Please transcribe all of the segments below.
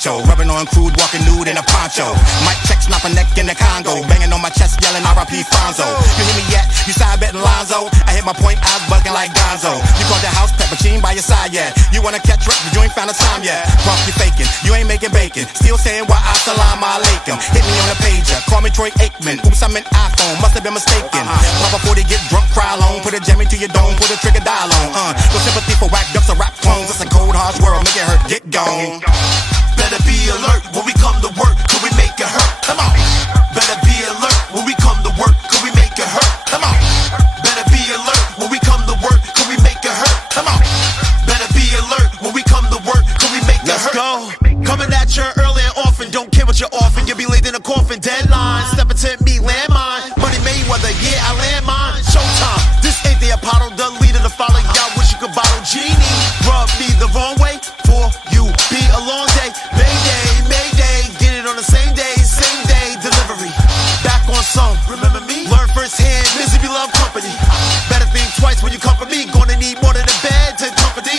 macho. Rubbing on crude, walking nude in a poncho. Mic check, snap a neck in the Congo. Banging on my chest, yelling R.I.P. Fonzo. You hear me yet? You side betting Lonzo. I hit my point, eyes bugging like Gonzo. You caught the house peppercine by your side yet. You wanna catch rep, but you ain't found a time yet. Pump, you faking, you ain't making bacon. Still saying why assalamu alaikum. Hit me on the pager, call me Troy Aikman. Oops, I'm an iPhone, must have been mistaken. Pop a 40, get drunk, cry alone. Put a jam into your dome, put a trigger dial on. No sympathy for whack ducks or rap clones. It's a cold, harsh world, make it hurt, get gone. Better be alert when we come to work, could we make it hurt? Come on. Better be alert when we come to work, could we make it hurt? Come on. Better be alert when we come to work, could we make it hurt? Come on. Better be alert when we come to work, could we make it hurt? Let's go. Coming at you early and often, don't care what you're offering, you'll be laid in a coffin. Deadline, step into me, landmine. Money Mayweather, yeah, I land mine. Showtime, this ain't the Apollo, the leader to follow. Y'all wish you could bottle Genie. Rub me the wrong way, for you be a long day. Mayday, Mayday, get it on the same day, delivery. Back on some, remember me? Learn firsthand, misery love company. Better think twice when you come for me. Gonna need more than a bed to company.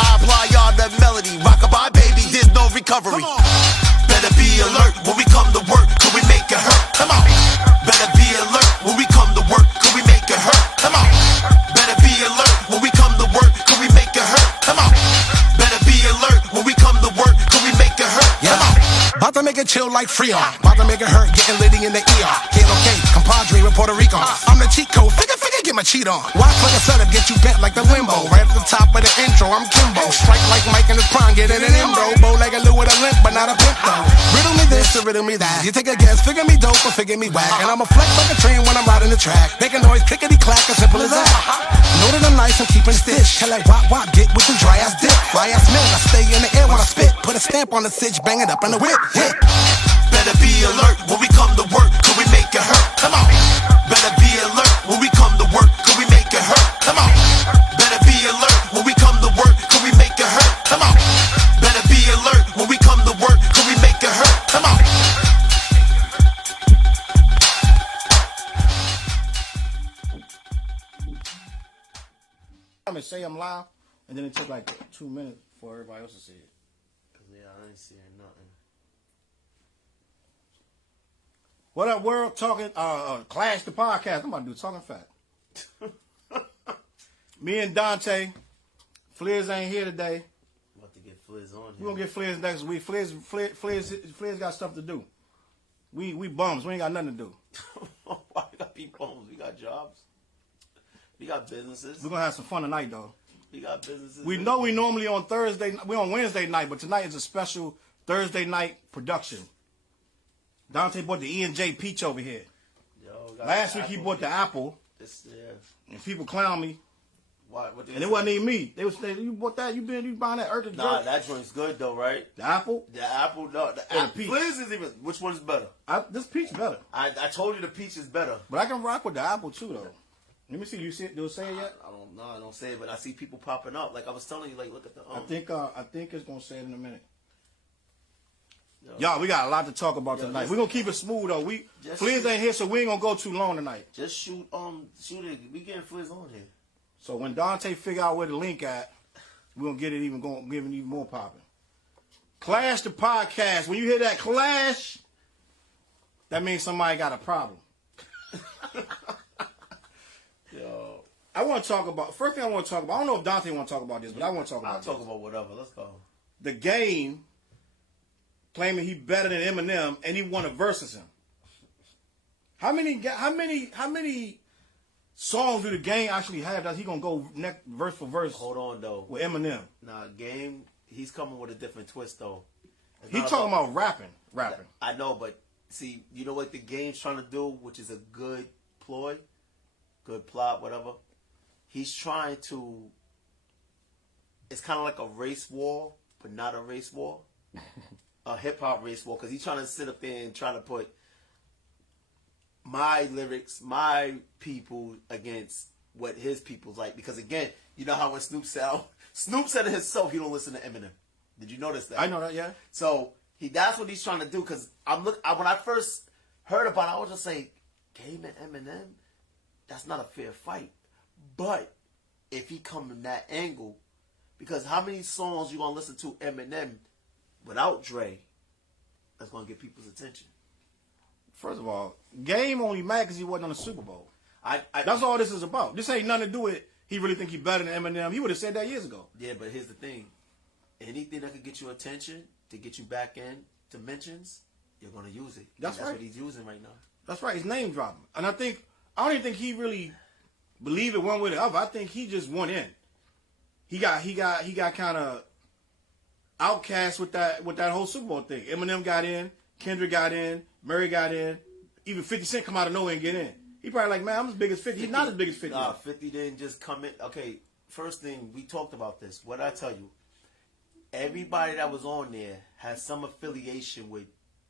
I apply y'all the melody, rockabye baby, there's no recovery. Better be alert when we come to work, could we make it hurt? Come on. Better be alert when we come to work, could we make it hurt? Come on. Better be alert when we come to work, could we make it hurt? Come on. Better be alert when we come to work, could we make it hurt? Come on. About to make it chill like Freon. About to make it hurt, getting litty in the ER. Kilo K, compadre with Puerto Rico. I'm the cheat code, figure, get my cheat on. Watch like a setup, get you bent like the limbo. Right at the top of the intro, I'm Kimbo. Strike like Mike in his prime, get in an embro. Bow like a Lou with a limp, but not a pimp though. Riddle me this or riddle me that. You take a guess, figure me dope or figure me whack. And I'ma flex like a train when I'm riding the track. Make a noise, clickety clack, as simple as that. Know that I'm nice, I'm keeping stitch. Tell like wop, get with the dry ass dick. Fly ass man, I stay in the air when I spit. Put a stamp on the stitch, bang it up in the whip. Better be alert when we come to work, could we make it hurt? Come on. Better be alert when we come to work, could we make it hurt? Come on. Better be alert when we come to work, could we make it hurt? Come on. Better be alert when we come to work, could we make it hurt? Come on. I'm gonna say I'm live, and then it took like 2 minutes for everybody else to see it. Yeah, I ain't seeing nothing. What up, world? Talking, Clash the podcast. I'm about to do Talking Fat. Me and Dante. Fliz ain't here today. I'm about to get Fliz on here. We're gonna get Fliz next week. Fliz got stuff to do. We bums. We ain't got nothing to do. Why we gotta be bums? We got jobs. We got businesses. We're gonna have some fun tonight, though. We got businesses. We know we normally on Thursday. We on Wednesday night, but tonight is a special Thursday night production. Dante bought the E&J peach over here. Yo, Last week he bought the apple. And people clown me. What and it wasn't even me. They was saying, you bought that? You buying that Earth? Nah, that joint's good though, right? The apple? The apple, no. The apple. peach. Fliz is even. Which one is better? This peach better. I told you the peach is better. But I can rock with the apple too, though. Let me see. You see it? Do it say it yet? I don't know. I don't say it, but I see people popping up. Like I was telling you, like look at the. I think it's gonna say it in a minute. Y'all, we got a lot to talk about tonight. We're gonna keep it smooth though. Fliz ain't here, so we ain't gonna go too long tonight. Just shoot it. We getting Fliz on here. So when Dante figure out where the link at, we're gonna get it even more popping. Clash the podcast. When you hear that clash, that means somebody got a problem. Yo. I want to talk about, first thing I want to talk about, I don't know if Dante want to talk about this, but I want to talk about this. I'll talk about whatever. Let's go. The Game claiming he better than Eminem and he won a versus him. How many songs do the Game actually have that he gonna go next verse for verse? Hold on though. With Eminem. Nah, Game, he's coming with a different twist though. He talking about rapping. I know, but see, you know what the Game's trying to do, which is a good ploy, good plot, whatever. He's trying to. It's kind of like a race war, but not a race war. A hip hop race war, because he's trying to sit up there and try to put my lyrics, my people against what his people's like. Because again, you know how when Snoop said it himself, he don't listen to Eminem. Did you notice that? I know that, yeah. So that's what he's trying to do. Because when I first heard about it, I was just saying, Game and Eminem, that's not a fair fight. But if he come in that angle, because how many songs you gonna listen to Eminem without Dre that's gonna get people's attention. First of all, Game only mad because he wasn't on the Super Bowl. I That's all this is about. This ain't nothing to do with he really think he better than Eminem. He would have said that years ago. Yeah, but here's the thing: anything that could get your attention to get you back in to mentions, you're gonna use it. That's right. What he's using right now. That's right. His name dropping, and I don't even think he really believed it one way or the other. I think he just went in. He got kind of outcast with that whole Super Bowl thing. Eminem got in, Kendrick got in, Murray got in, even 50 Cent come out of nowhere and get in. He probably like, man, I'm as big as 50. He's not as big as 50. Nah, 50 didn't just come in. Okay, first thing, we talked about this. What did I tell you? Everybody that was on there has some affiliation with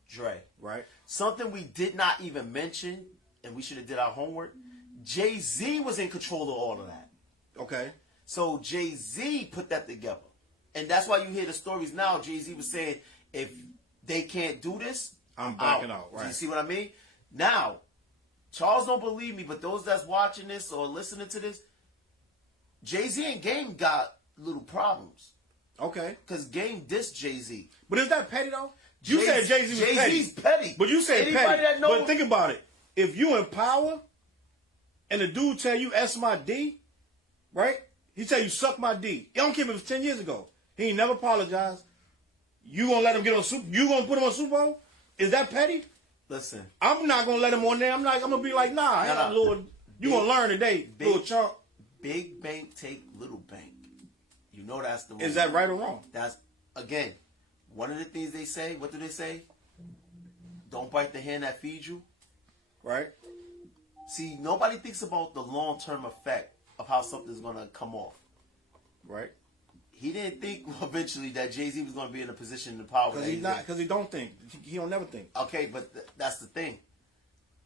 Dre. Right. Something we did not even mention, and we should have did our homework. Jay-Z was in control of all of that. Okay. So Jay-Z put that together. And that's why you hear the stories now. Jay-Z was saying, if they can't do this, I'm backing out. Right. You see what I mean? Now, Charles don't believe me, but those that's watching this or listening to this, Jay-Z and Game got little problems. Okay. Because Game dissed Jay-Z. But is that petty though? You said Jay-Z was petty. Jay-Z's petty. But you said Anybody petty. that knows, but think about it. If you in power and the dude tell you S my D, right? He tell you suck my D. You don't care if it was 10 years ago. He ain't never apologized. You gonna let him get on Super? You gonna put him on Super Bowl? Is that petty? listen, I'm not gonna let him on there. I'm gonna be like, nah, Lord, you gonna learn today, little chump. Big bank take little bank. You know that's the. Is that right or wrong? That's again one of the things they say. What do they say? Don't bite the hand that feeds you. Right. See, nobody thinks about the long-term effect of how something's gonna come off. Right. He didn't think eventually that Jay-Z was gonna be in a position of power. Because he's not. Because he don't think. He don't never think. Okay, but that's the thing.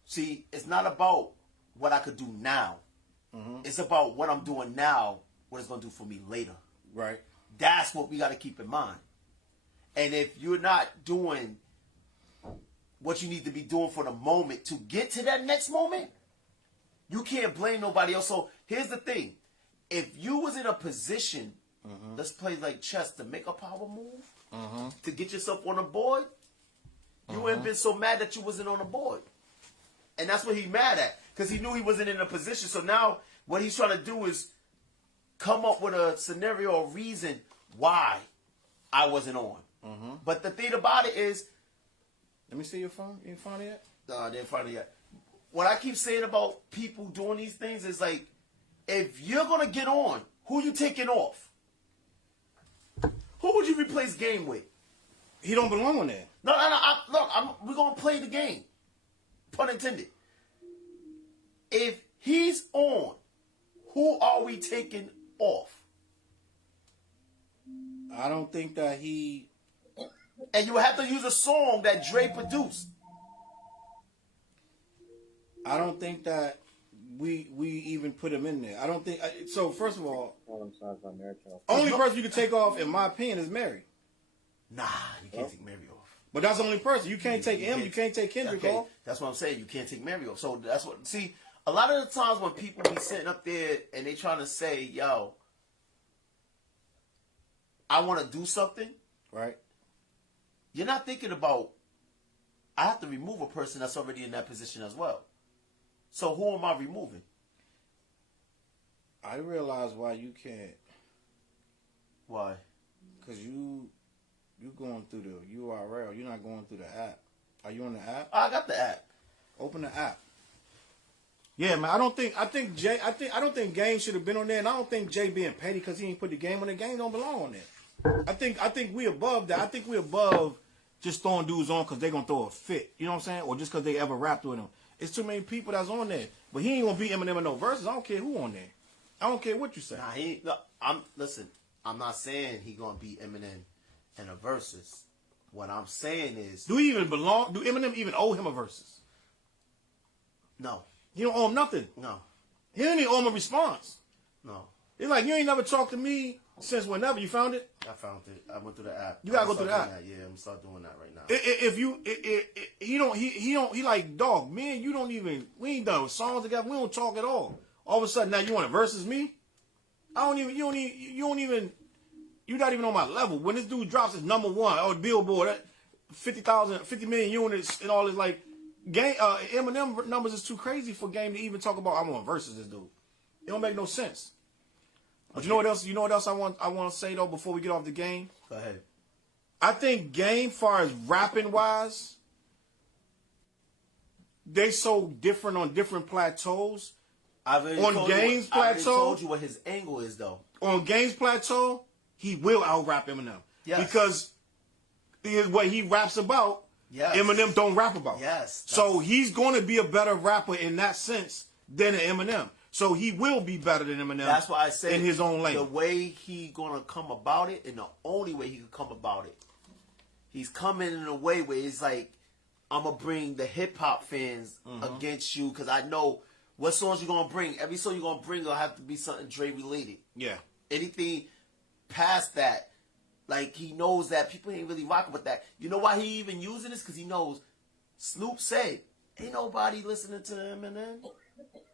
See, it's not about what I could do now. Mm-hmm. It's about what I'm doing now, what it's going to do for me later. Right. That's what we got to keep in mind. And if you're not doing what you need to be doing for the moment to get to that next moment, you can't blame nobody else. So here's the thing. If you was in a position, let's play like chess, to make a power move, to get yourself on the board, you wouldn't been so mad that you wasn't on the board. And that's what he mad at. Because he knew he wasn't in a position. So now what he's trying to do is come up with a scenario or reason why I wasn't on. But the thing about it is... Let me see your phone. You ain't found it yet? No, I didn't find it yet. What I keep saying about people doing these things is like, if you're going to get on, who you taking off? Who would you replace Game with? He don't belong on there. No. We're going to play the game. Pun intended. If he's on, who are we taking off? I don't think that he... And you have to use a song that Dre produced. I don't think that we even put him in there. I don't think... So, first of all, only person you can take off, in my opinion, is Mary. Nah, you can't take Mary off. But that's the only person. You can't take him. You can't take Kendrick off. That's what I'm saying. You can't take Mary off. So that's what... See, a lot of the times when people be sitting up there and they trying to say, yo, I want to do something. Right. You're not thinking about, I have to remove a person that's already in that position as well. So who am I removing? I realize why you can't. Why? Because you going through the URL. You're not going through the app. Are you on the app? I got the app. Open the app. Yeah, man. I don't think Game should have been on there, and I don't think Jay being petty because he ain't put the game on there. Game don't belong on there. I think we above that. I think we above just throwing dudes on because they gonna throw a fit. You know what I'm saying? Or just because they ever rapped with him. It's too many people that's on there. But he ain't gonna beat Eminem in no verses. I don't care who on there. I don't care what you say. Listen. I'm not saying he gonna beat Eminem in a verses. What I'm saying is, do he even belong? Do Eminem even owe him a verses? No. He don't owe him nothing. No. He don't even owe him a response. No. It's like you ain't never talked to me since whenever. You found it? I found it. I went through the app. You gotta go through the app. Yeah, I'm gonna start doing that right now. He like, dog, me and you don't even, we ain't done songs together. We don't talk at all. All of a sudden now you want to versus me? You don't you're not even on my level. When this dude drops his number one, or Billboard, that 50 million units and all this, like, Game, Eminem numbers is too crazy for Game to even talk about. I want versus this dude. It don't make no sense. But you know what else? You know what else I want to say though before we get off the Game. Go ahead. I think Game, far as rapping wise, they so different on different plateaus. I've Game's plateau, I told you what his angle is though. On Game's plateau, he will out rap Eminem. Yes. Because what he raps about. Yes. Eminem don't rap about. Yes. So he's going to be a better rapper in that sense than Eminem. So he will be better than Eminem. That's why I say in his own lane. The way he gonna come about it, and the only way he could come about it, he's coming in a way where it's like, I'm gonna bring the hip hop fans against you because I know what songs you're gonna bring. Every song you're gonna bring will have to be something Dre related. Yeah. Anything past that. Like, he knows that people ain't really rocking with that. You know why he even using this? Because he knows Snoop said, ain't nobody listening to Eminem.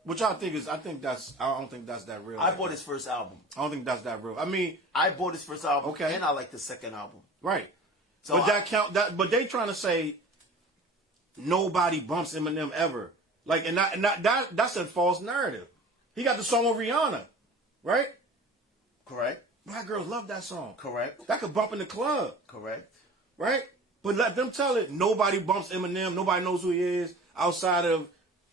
Which I don't think that's that real. I bought his first album. I don't think that's that real. I mean, I bought his first album, okay, and I like the second album. Right. So But but they trying to say nobody bumps Eminem ever. Like, and that's a false narrative. He got the song with Rihanna, right? Correct. Black girls love that song. Correct. That could bump in the club. Correct. Right? But let them tell it. Nobody bumps Eminem. Nobody knows who he is outside of,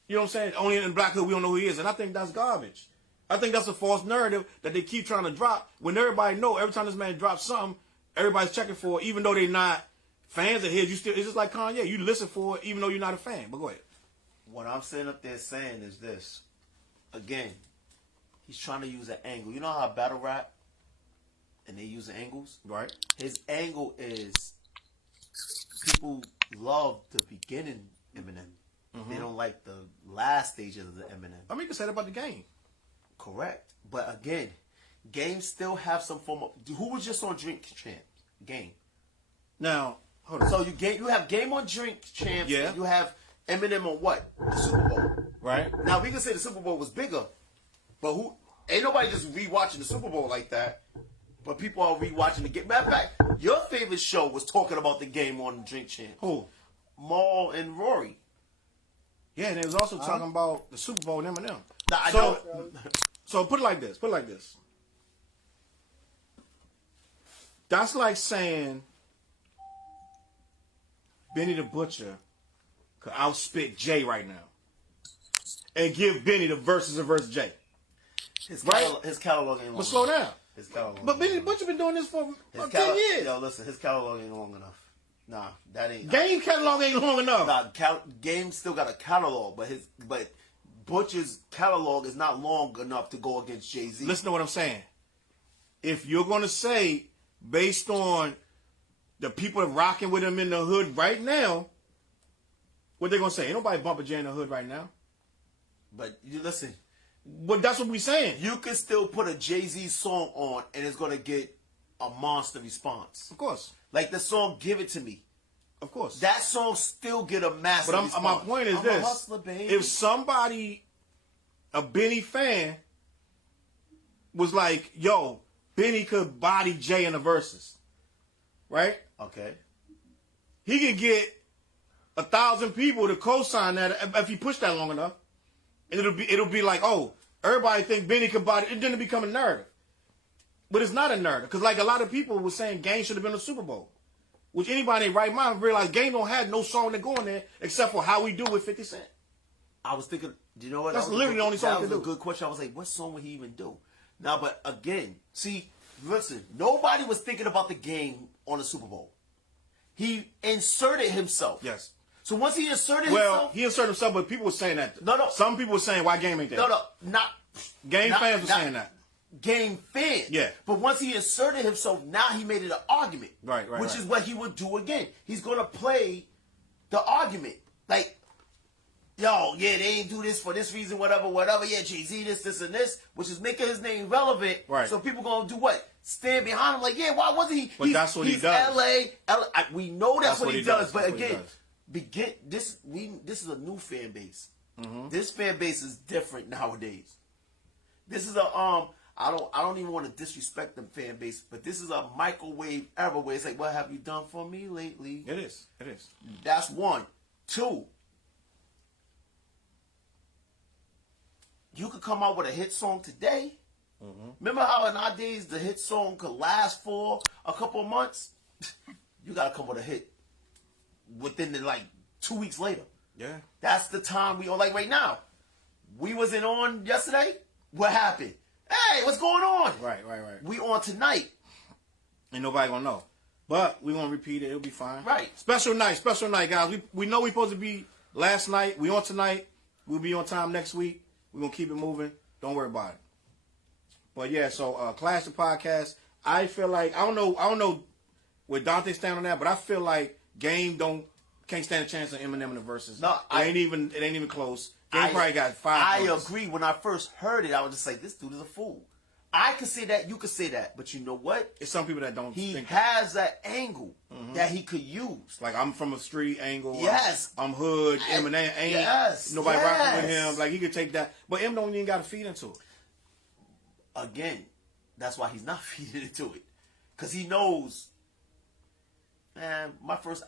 you know what I'm saying? Only in Black Hood we don't know who he is. And I think that's garbage. I think that's a false narrative that they keep trying to drop when everybody know every time this man drops something, everybody's checking for it, even though they're not fans of his. You still, it's just like Kanye. You listen for it even though you're not a fan. But go ahead. What I'm sitting up there saying is this. Again, he's trying to use an angle. You know how battle rap and they use angles? Right. His angle is people love the beginning Eminem. They don't like the last stages of the Eminem. I mean, you can say that about the Game. Correct. But again, Game still have some form of... Who was just on Drink Champs? Game. Now, hold on. So you have Game on Drink Champs. Yeah. And you have Eminem on what? The Super Bowl. Right. Now, we can say the Super Bowl was bigger. But ain't nobody just rewatching the Super Bowl like that. But people are rewatching the game. Matter of fact, your favorite show was talking about the Game on Drink Champs. Who? Maul and Rory. Yeah, and it was also talking about the Super Bowl and Eminem. Nah, I know. So put it like this. That's like saying Benny the Butcher could outspit Jay right now. And give Benny the versus Jay. His Right? catalog ain't long But slow down. His catalog. But Benny the Butcher been doing this for about 10 years. Yo, listen, his catalog ain't long enough. Nah, that ain't. Game catalog ain't long enough. Nah, Game still got a catalog, but Butcher's catalog is not long enough to go against Jay-Z. Listen to what I'm saying. If you're going to say, based on the people that rocking with him in the hood right now, what they going to say? Ain't nobody bumping Jay in the hood right now. But you listen. But that's what we saying. You can still put a Jay-Z song on and it's going to get a monster response. Of course. Like the song Give It To Me. Of course. That song still get a massive response. My point is I'm this. A hustler, baby. If somebody, a Benny fan, was like, yo, Benny could body Jay in the verses, right? Okay. He could get 1,000 people to co-sign that if he pushed that long enough. And it'll be like, oh, everybody think Benny could body. It didn't become a narrative. But it's not a narrative. Because like a lot of people were saying Game should have been a Super Bowl. Which anybody in right mind realized Game don't have no song to go in there except for How We Do with 50 Cent. I was thinking, you know what? That's literally the only song he That can was a do. good question. I was like, what song would he even do? Now, but again, see, listen, nobody was thinking about the Game on the Super Bowl. He inserted himself. Yes. So once he inserted Well, himself... he inserted himself, but people were saying that. No. Some people were saying, why Game ain't there? No, not... Game fans were saying that. Game fans. Yeah. But once he inserted himself, now he made it an argument. Right. Which is what he would do again. He's going to play the argument. Like, yo, yeah, they ain't do this for this reason, whatever. Yeah, Jay-Z, this, and this, which is making his name relevant. Right. So people going to do what? Stand behind him like, yeah, why wasn't he? But that's what he does. LA, we know that's what he does. But That's what he again, does. this is a new fan base. Mm-hmm. This fan base is different nowadays. This is I don't even want to disrespect them fan base, but this is a microwave era where it's like, what have you done for me lately? It is. It is. That's one. Two, you could come out with a hit song today. Remember how in our days the hit song could last for a couple of months? You gotta come with a hit within the, like 2 weeks later. Yeah. That's the time we are. Like right now, we wasn't on yesterday. What happened? Hey, what's going on? Right. We on tonight. Ain't nobody gonna know. But we gonna repeat it. It'll be fine. Right. Special night, guys. We know we supposed to be last night. We on tonight. We'll be on time next week. We're gonna keep it moving. Don't worry about it. But yeah, so Clash the Podcast. I feel like I don't know where Dante stand on that, but I feel like Game can't stand a chance on Eminem in the verses. No, it ain't even close. Game probably got 5 I points. agree. When I first heard it, I was just like, this dude is a fool. I could say that, you could say that, but you know what? It's some people that don't He think has that angle that he could use. like I'm from a street angle. Yes. I'm hood. Eminem ain't nobody rocking with him. Like he could take that, but Em don't even got to feed into it. Again, that's why he's not feeding into it, because he knows. Man,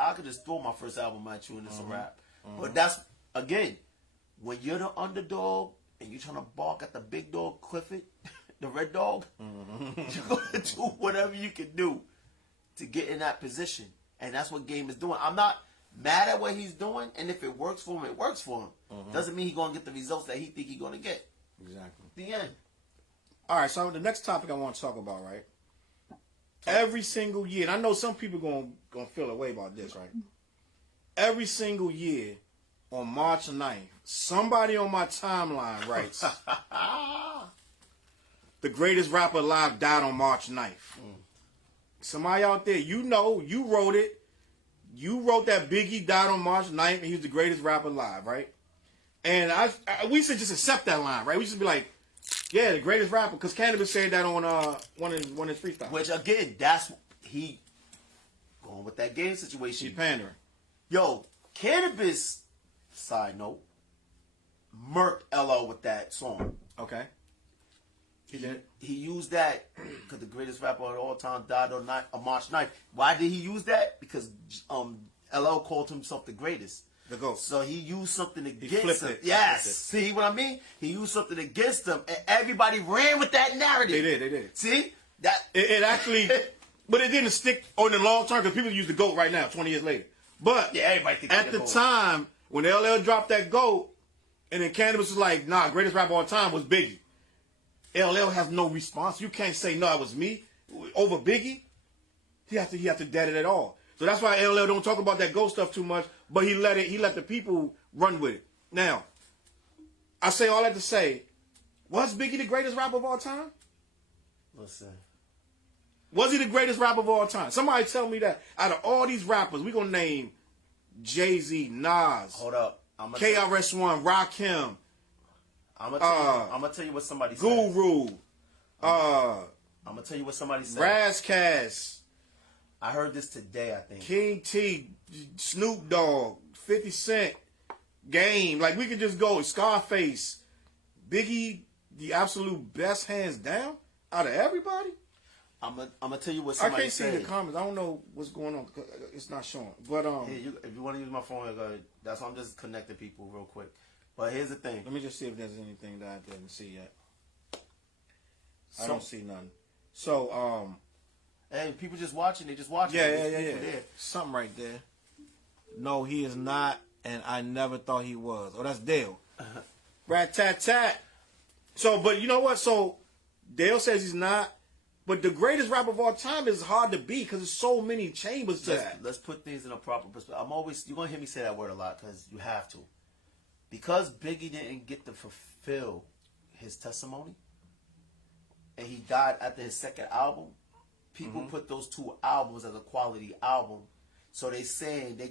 I could just throw my first album at you and it's a rap. But that's, again, when you're the underdog and you're trying to bark at the big dog, Clifford, the red dog, you're going to do whatever you can do to get in that position. And that's what Game is doing. I'm not mad at what he's doing, and if it works for him, it works for him. Doesn't mean he's going to get the results that he think he's going to get. Exactly. The end. All right, so the next topic I want to talk about, right? Every single year, and I know some people gonna feel a way about this, right? Every single year on March 9th, somebody on my timeline writes, the greatest rapper alive died on March 9th. Somebody out there, you know, you wrote it. You wrote that Biggie died on March 9th and he was the greatest rapper alive, right? And we should just accept that line, right? We should be like, yeah, the greatest rapper, because Cannabis said that on one of his freestyles. Which, again, that's he going with that Game situation. He's pandering. Yo, Cannabis, side note, murked LO with that song. Okay. He did. He used that because the greatest rapper of all time died on March 9th. Why did he use that? Because LO called himself the greatest. The GOAT. So he used something against flipped him. it. Yes. Flipped it. See what I mean? He used something against him, and everybody ran with that narrative. They did. See? That It actually, but it didn't stick on the long term because people use the GOAT right now, 20 years later. But yeah, everybody thinks at the time, when LL dropped that GOAT, and then Cannabis was like, nah, greatest rapper of all time was Biggie. LL has no response. You can't say, no, it was me over Biggie. He has to dead it at all. So that's why LL don't talk about that GOAT stuff too much, but he let the people run with it. Now, I say all that to say, was Biggie the greatest rapper of all time? Listen. Was he the greatest rapper of all time? Somebody tell me that. Out of all these rappers, we gonna name Jay-Z, Nas, Hold up. KRS-One, Rakim, I'm gonna tell you what somebody said. Guru, I'm gonna tell you what somebody said. Razzcast, I heard this today, I think. King T, Snoop Dogg, 50 Cent, Game. Like, we could just go Scarface, Biggie, the absolute best hands down out of everybody. I'm gonna tell you what I somebody can't see said. the comments. I don't know what's going on. It's not showing. But Here, if you want to use my phone, go ahead. That's why I'm just connecting people real quick. But here's the thing. let me just see if there's anything that I didn't see yet. I don't see none. So, Hey, people just watching. They just watching. yeah. There's people there. Something right there. No, he is not, and I never thought he was. Oh, that's Dale. Rat-tat-tat. So, but you know what? So, Dale says he's not, but the greatest rapper of all time is hard to beat because there's so many chambers to that. Let's put things in a proper perspective. You're gonna hear me say that word a lot because you have to. Because Biggie didn't get to fulfill his testimony, and he died after his second album, people put those two albums as a quality album. So they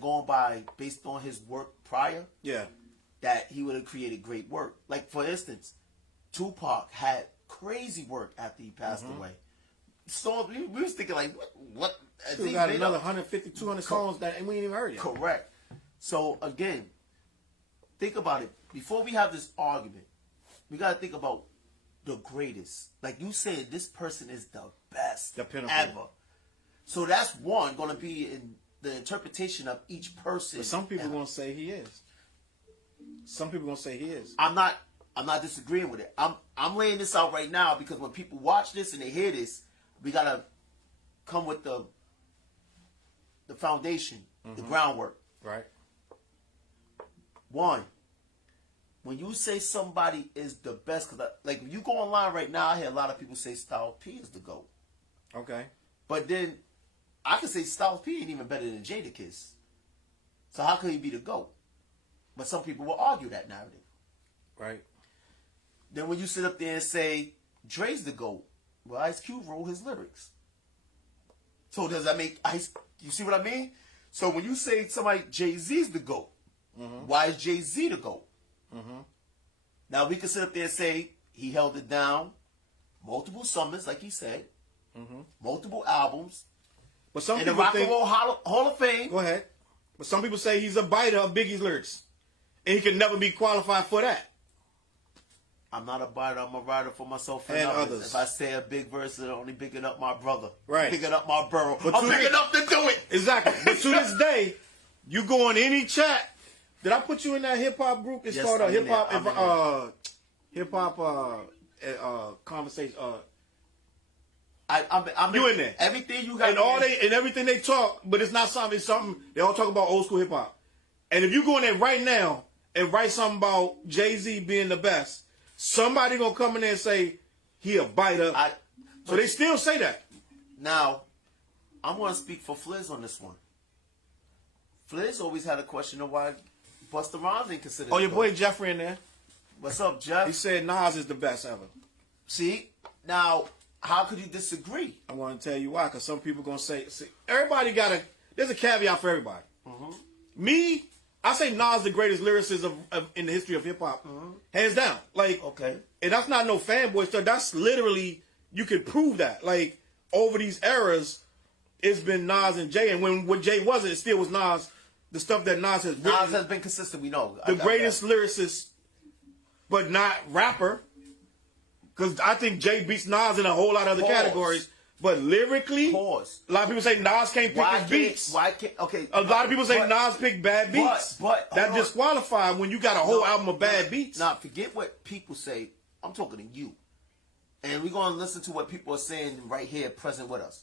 going by based on his work prior. Yeah. That he would have created great work. Like, for instance, Tupac had crazy work after he passed away. So we was thinking like, what? Still got another 150, 200 songs that we ain't even heard yet. Correct. So again, think about it. Before we have this argument, we got to think about the greatest. Like you said, this person is the best The pinnacle. ever. So that's one going to be in the interpretation of each person. But some people gonna say he is. Some people gonna say he is. I'm not disagreeing with it. I'm laying this out right now because when people watch this and they hear this, we gotta come with the foundation, the groundwork. Right. One, when you say somebody is the best, because like if you go online right now, I hear a lot of people say Styles P is the GOAT. Okay. But then I can say Styles P ain't even better than Jadakiss. So how could he be the GOAT? But some people will argue that narrative. Right. Then when you sit up there and say Dre's the GOAT, well, Ice Cube wrote his lyrics. So does that make Ice? You see what I mean? So when you say somebody Jay-Z's the GOAT, why is Jay-Z the GOAT? Now we can sit up there and say he held it down, multiple summers, like he said, multiple albums, But some and the people Rock and think. Roll Hall of Fame. Go ahead. But some people say he's a biter of Biggie's lyrics, and he can never be qualified for that. I'm not a biter, I'm a writer for myself and, And others. others. If I say a big verse, it's only bigging up my brother. Right. Bigging up my borough. But I'm to big the- enough to do it. Exactly. But to this day, you go in any chat. Did I put you in that hip hop group? It's Yes, called a I'm in hip hop there. I'm hip hop conversation. I'm You in there. Everything you got. And everything they talk, but it's not something. It's something they all talk about old school hip hop. And if you go in there right now and write something about Jay-Z being the best, somebody gonna come in there and say he a biter. So they still say that. Now, I'm going to speak for Fliz on this one. Fliz always had a question of why Busta Rhymes ain't considered. Oh, your the boy GOAT. Jeffrey in there. What's up, Jeff? He said Nas is the best ever. See, now how could you disagree? I'm going to tell you why, because some people going to say, see, everybody got a, there's a caveat for everybody. Me, I say Nas the greatest lyricist in the history of hip-hop. Hands down. Like, Okay. and that's not no fanboy stuff. That's literally, you could prove that. Like, over these eras, it's been Nas and Jay. And when Jay wasn't, it still was Nas. The stuff that Nas has written. Nas has been consistent, we know. The greatest lyricist, but not rapper. Because I think Jay beats Nas in a whole lot of other Pause. categories. But lyrically, Pause. a lot of people say Nas can't pick his beats. Why can't? Okay. A lot of people say Nas pick bad beats. but that hold on. disqualified when you got a whole album of bad beats. Now, forget what people say. I'm talking to you. And we're going to listen to what people are saying right here, present with us.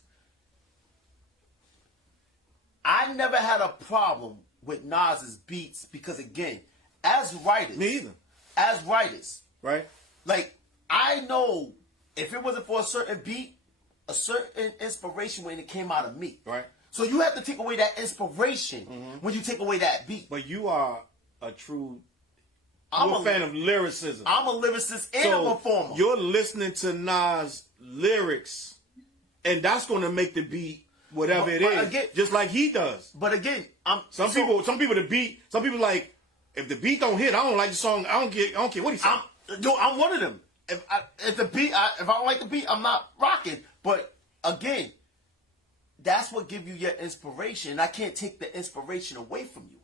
I never had a problem with Nas's beats because, again, as writers. Me either. As writers. Right? Like, I know if it wasn't for a certain beat, a certain inspiration when it came out of me. Right. So you have to take away that inspiration when you take away that beat. But you are a true I'm you're a fan of lyricism. I'm a lyricist and a performer. You're listening to Nas lyrics, and that's going to make the beat whatever it But is, again- just like he does. But again, Some people the beat. Some people like if the beat don't hit, I don't like the song. I don't care what he said. I'm one of them. If I don't like the beat, I'm not rocking. But again, that's what give you your inspiration. I can't take the inspiration away from you,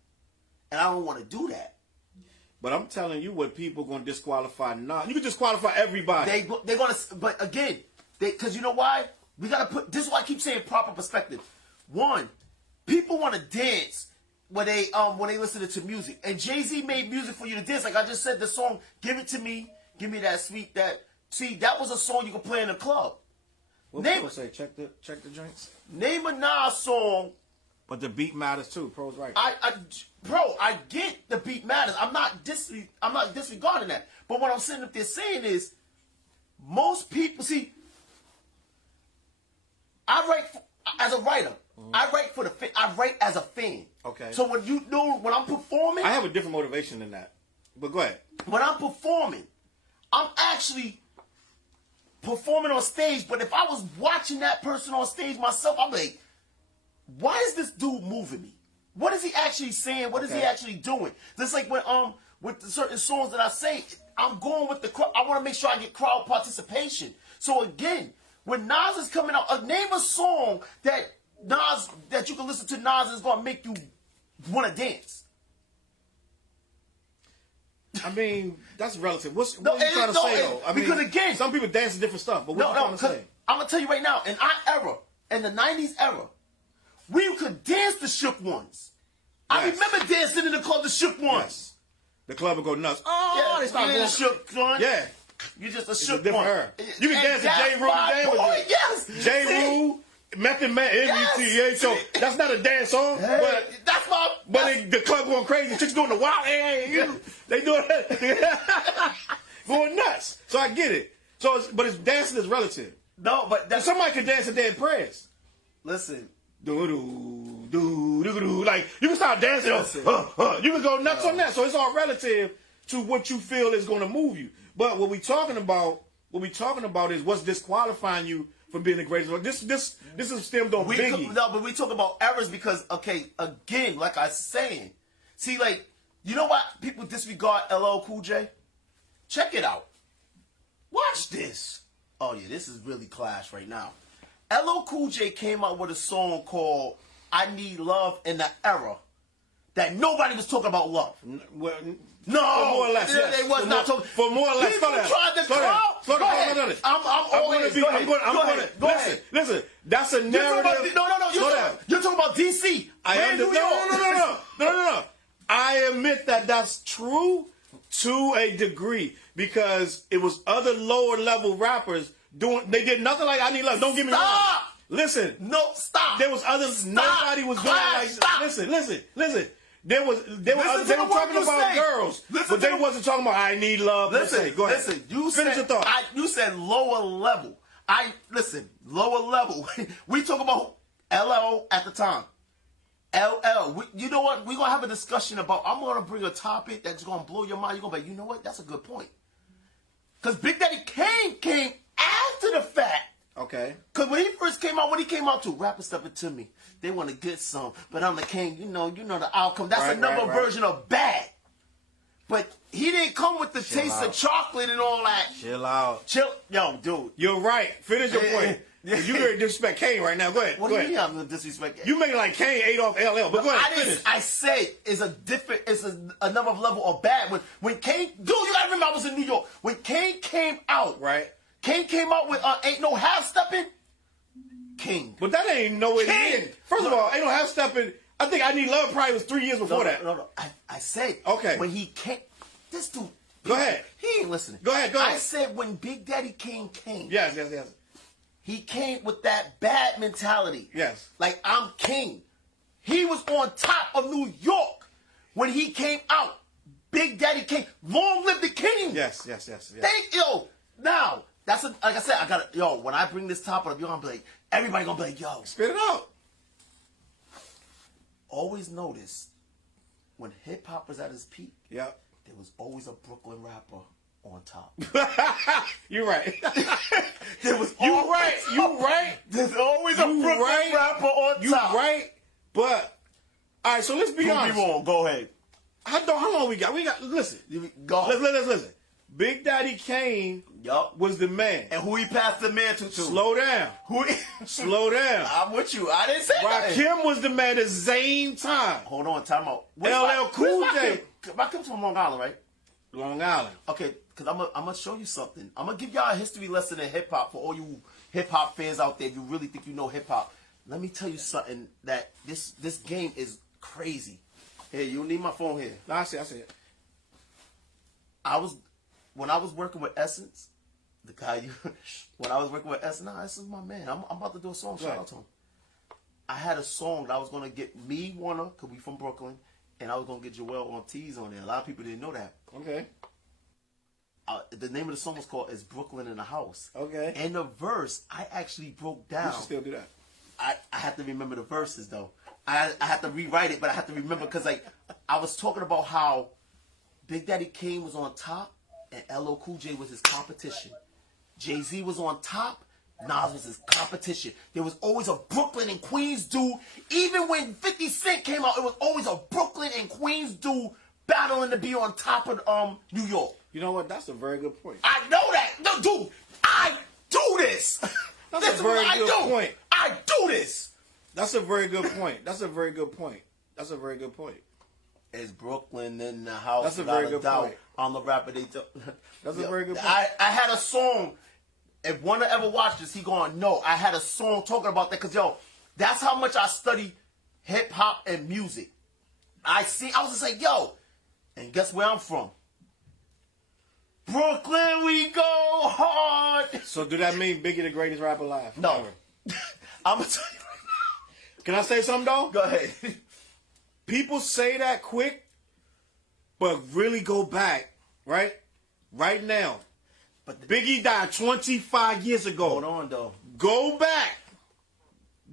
and I don't want to do that. But I'm telling you, what people gonna disqualify Nas? You can disqualify everybody. They're gonna. But again, because you know why? We gotta put. This is why I keep saying proper perspective. One, people want to dance when they listen to music, and Jay-Z made music for you to dance. Like I just said, the song "Give It to Me," give me that sweet that. See, that was a song you could play in a club. What Name people it. say? Check the joints. Name a Nas song. But the beat matters too. Pro's right. I get the beat matters. I'm not disregarding that. But what I'm sitting up there saying is, most people see. I write as a writer. I write for the. I write as a fan. Okay. So when I'm performing, I have a different motivation than that. But go ahead. when I'm performing, I'm actually performing on stage. But if I was watching that person on stage myself, I'm like, why is this dude moving me? What is he actually saying? What is he Okay. actually doing? Just like with the certain songs that I say, I'm going with the crowd. I want to make sure I get crowd participation. So again, when Nas is coming out, name a song that you can listen to Nas is going to make you want to dance. I mean, that's relative. What No, are you trying to say, though? I mean, because again, some people dance to different stuff, but what are you trying to say? I'm going to tell you right now, in our era, in the 90s era, we could dance the shook ones. I Yes. remember dancing in the club, the shook ones. Yes. The club would go nuts. Oh, they start you going. ain't a shook one. Yeah. You just a It's a shook different one. era. You can dance to that's J. Rule my today with point, it. Yes. J. See? Rule, Method Man, Yes. So that's not a dance song, Hey, that's my. but the club going crazy. Chicks doing the wild. They doing going nuts. So I get it. So, but it's dancing is relative. No, but that's. Somebody can dance to dead prayers. Listen. Do do do do do. Like you can start dancing. Listen. You can go nuts on that. So it's all relative to what you feel is going to move you. But what we talking about is what's disqualifying you from being the greatest. This is stemmed on Biggie. But we talk about errors because, okay, again, like I was saying, see, like, you know what? People disregard LL Cool J. Check it out. Watch this. Oh yeah, this is really clash right now. LL Cool J came out with a song called "I Need Love" in the era that nobody was talking about love. Well, No, for more or less. Yes. They was not talking. For more or less. People tried to Slow down. Go ahead. Listen. That's a narrative. You're talking about DC. No. I admit that that's true to a degree because it was other lower level rappers doing. They did nothing like "I Need Love." Don't get me wrong. Stop. Listen. No, stop. There was others. Stop. Nobody was doing like. Stop. Listen. They were talking about girls, but they wasn't talking about "I Need Love." Listen, go ahead. listen. You finish your thought. You said lower level. Lower level. We talk about LL at the time. LL. You know what? We're gonna have a discussion about. I'm gonna bring a topic that's gonna blow your mind. You're gonna be like, you know what? That's a good point. Because Big Daddy Kane came after the fact. Okay. Because when he first came out, to rappers stepping to me, they want to get some, but I'm the king. You know the outcome. That's another version of bad. But he didn't come with the taste of chocolate and all that. Chill out. Yo, dude. You're right. Finish your point. You ready to disrespect Kane right now. Go ahead. What do you mean I'm going to disrespect? You make it like Kane ate off LL, but go ahead. Finish. I said it's another level of bad. When Kane, dude, you got to remember I was in New York. When Kane came out, right? Kane came out with Ain't No Half Stepping. King. But that ain't nowhere near. First of all, Ain't No Half Stepping. I think "I Need Love" probably was 3 years before that. No. I said when he came. This dude. Go ahead. He ain't listening. Go ahead. I said when Big Daddy Kane came. Yes. He came with that bad mentality. Yes. Like, I'm king. He was on top of New York when he came out. Big Daddy Kane. Long live the king. Yes. Thank you. Now, like I said, when I bring this topic up, you're going to be like, everybody going to be like, yo. Spit it out. Always notice when hip hop was at its peak, yep, there was always a Brooklyn rapper on top. You're right. You right. There's always a Brooklyn rapper on top. You right. But all right, so let's be honest. Prove me wrong. Go ahead. How long we got? Listen. Go. Let's listen. Big Daddy Kane was the man. And who he passed the mantle to? Slow down. Slow down. I'm with you. I didn't say that. Rakim was the man at the same time. Hold on, time out. LL Cool J. Rakim's from Long Island, right? Long Island. Okay, because I'm going to show you something. I'm going to give y'all a history lesson in hip-hop for all you hip-hop fans out there. If you really think you know hip-hop, let me tell you something that this game is crazy. Here, you need my phone here. No, I see it. When I was working with Essence, when I was working with Essence, Essence is my man. I'm about to do a song. Shout out to him. I had a song that I was going to get me, Warner, because we from Brooklyn, and I was going to get Joel Ortiz on there. A lot of people didn't know that. Okay. The name of the song was called "Is Brooklyn in the House." Okay. And the verse, I actually broke down. You should still do that. I have to remember the verses, though. I have to rewrite it, but I have to remember because I was talking about how Big Daddy Kane was on top and LL Cool J was his competition. Jay-Z was on top, Nas was his competition. There was always a Brooklyn and Queens dude. Even when 50 Cent came out, it was always a Brooklyn and Queens dude battling to be on top of New York. You know what? That's a very good point. I know that. No, dude, I do this. That's a very good point. I do this. That's a very good point. Is Brooklyn in the house? That's a very good point. On the rapper they do. That's a very good point. I had a song. If one ever watched this, he going, no, I had a song talking about that because, yo, that's how much I study hip-hop and music. I was just like, yo, and guess where I'm from? Brooklyn, we go hard. So do that mean Biggie the greatest rapper alive? No. I'm going to tell you right now. Can I say something, though? Go ahead. People say that quick, but really go back, right? Right now. But Biggie died 25 years ago. Hold on, though. Go back.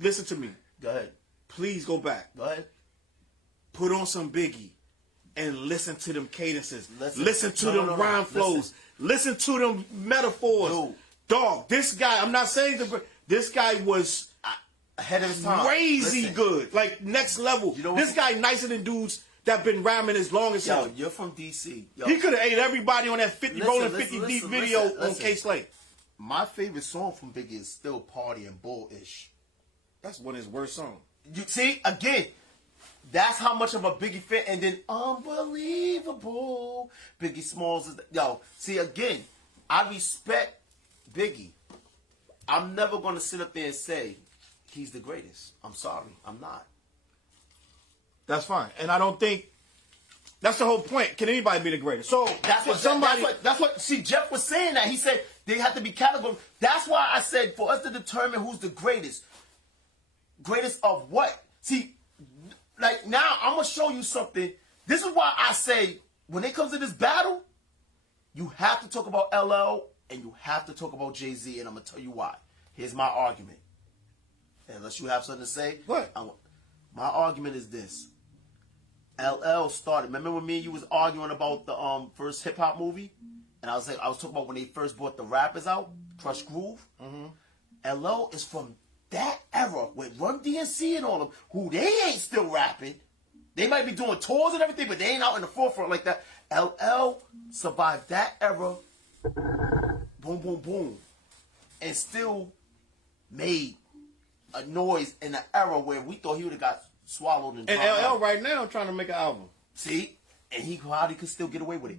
Listen to me. Go ahead. Please go back. Go ahead. Put on some Biggie and listen to them cadences. Listen. To them rhyme flows. Listen to them metaphors. Dude. Dog, this guy, I'm not saying this guy was Ahead of his time. crazy Listen. good. Like next level. You know this guy nicer than dudes that been rhyming as long as Yo, him. you're from D.C. Yo, He could have ate everybody on that 50 Listen, rolling listen, 50 deep listen, video listen, on listen. K-Slate. my favorite song from Biggie is still Party and Bullish. That's one of his worst songs. You see, again, that's how much of a Biggie fan. And then Unbelievable. Biggie Smalls is yo. See, again, I respect Biggie. I'm never gonna sit up there and say he's the greatest. I'm sorry, I'm not. That's fine. And I don't think that's the whole point. Can anybody be the greatest? So That's what somebody. That's what. See, Jeff was saying that. He said they have to be categorized. That's why I said for us to determine who's the greatest. Greatest of what? See, like now I'm gonna show you something. This is why I say when it comes to this battle, you have to talk about LL and you have to talk about Jay-Z, and I'm gonna tell you why. Here's my argument. Unless you have something to say, What? My argument is this. LL started. Remember when me and you was arguing about the first hip hop movie, and I was talking about when they first brought the rappers out, Crush Groove. Mm-hmm. LL is from that era with Run DMC and all them, who they ain't still rapping. They might be doing tours and everything, but they ain't out in the forefront like that. LL survived that era. Boom, boom, boom, and still made a noise in the era where we thought he would have got swallowed and And drowned LL out. right now trying to make an album. See? And he probably could still get away with it.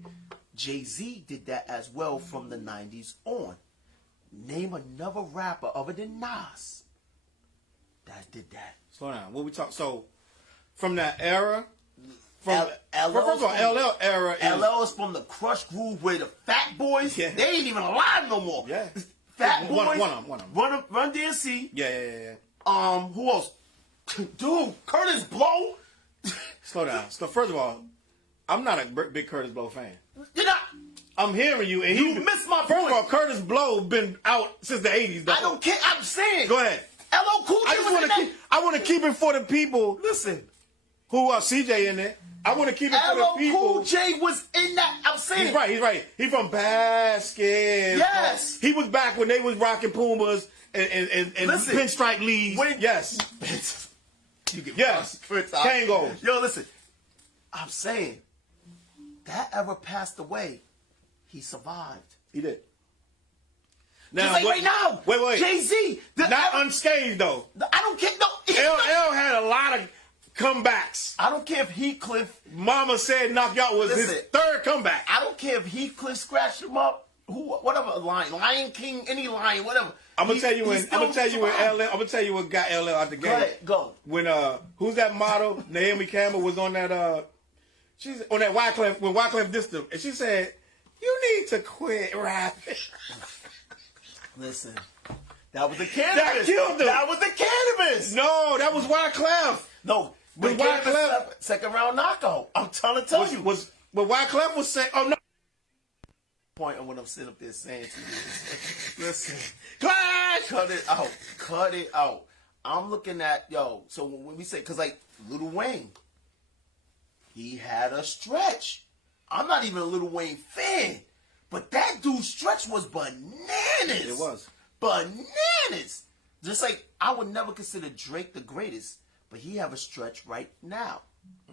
Jay-Z did that as well from the 90s on. Name another rapper other than Nas that did that. Slow down. What we talk? So from that era, LL first of all, LL era is LL is from the Crush Groove where the Fat Boys, Yeah. they ain't even alive no more. Yeah. Fat One Boys, of them. Run DMC. yeah. Who else? Dude, Curtis Blow. Slow down. So first of all, I'm not a big Curtis Blow fan. You're not. I'm hearing you, and You missed my First of point. all, Curtis Blow been out since the '80s. Though. I don't care. I'm saying. Go ahead. LL Cool J I just was want in to that. keep. I want to keep it for the people Listen. who are CJ in it. I want to keep it for the LL people. Cool J was in that. I'm saying. He's right. He's from Baskin. Yes. He was back when they was rocking Pumas and Listen. pinstripe leaves. When- Yes. You get Yes. Kangol. Yo, listen. I'm saying that ever passed away. He survived. He did. Just like what- right now. Wait. Jay-Z. Not unscathed though. I don't care. No. LL had a lot of comebacks. I don't care if Heathcliff. Mama said Knockout was his Listen. third comeback. I don't care if Heathcliff scratched him up. Whatever Lion King, any lion, whatever. I'm gonna tell you when. He I'm still gonna tell you when survived. LL. I'm gonna tell you what got LL out the game. Go ahead, go. When who's that model? Naomi Campbell was on that. She's on that Wyclef when Wyclef dissed him, and she said, "You need to quit rapping." Listen, that was the cannabis. That killed him. That was the cannabis. No, that was Wyclef. No, When but cannabis Wyclef- second round knockout. I'm trying to tell you. Was what Wyclef was saying? Oh no, Point on what I'm sitting up there saying to you. Listen, Clash. cut it out. Cut it out. I'm looking at so when we say because like Lil Wayne, he had a stretch. I'm not even a Lil Wayne fan, but that dude's stretch was bananas. It was. Bananas. Just like I would never consider Drake the greatest, but he have a stretch right now.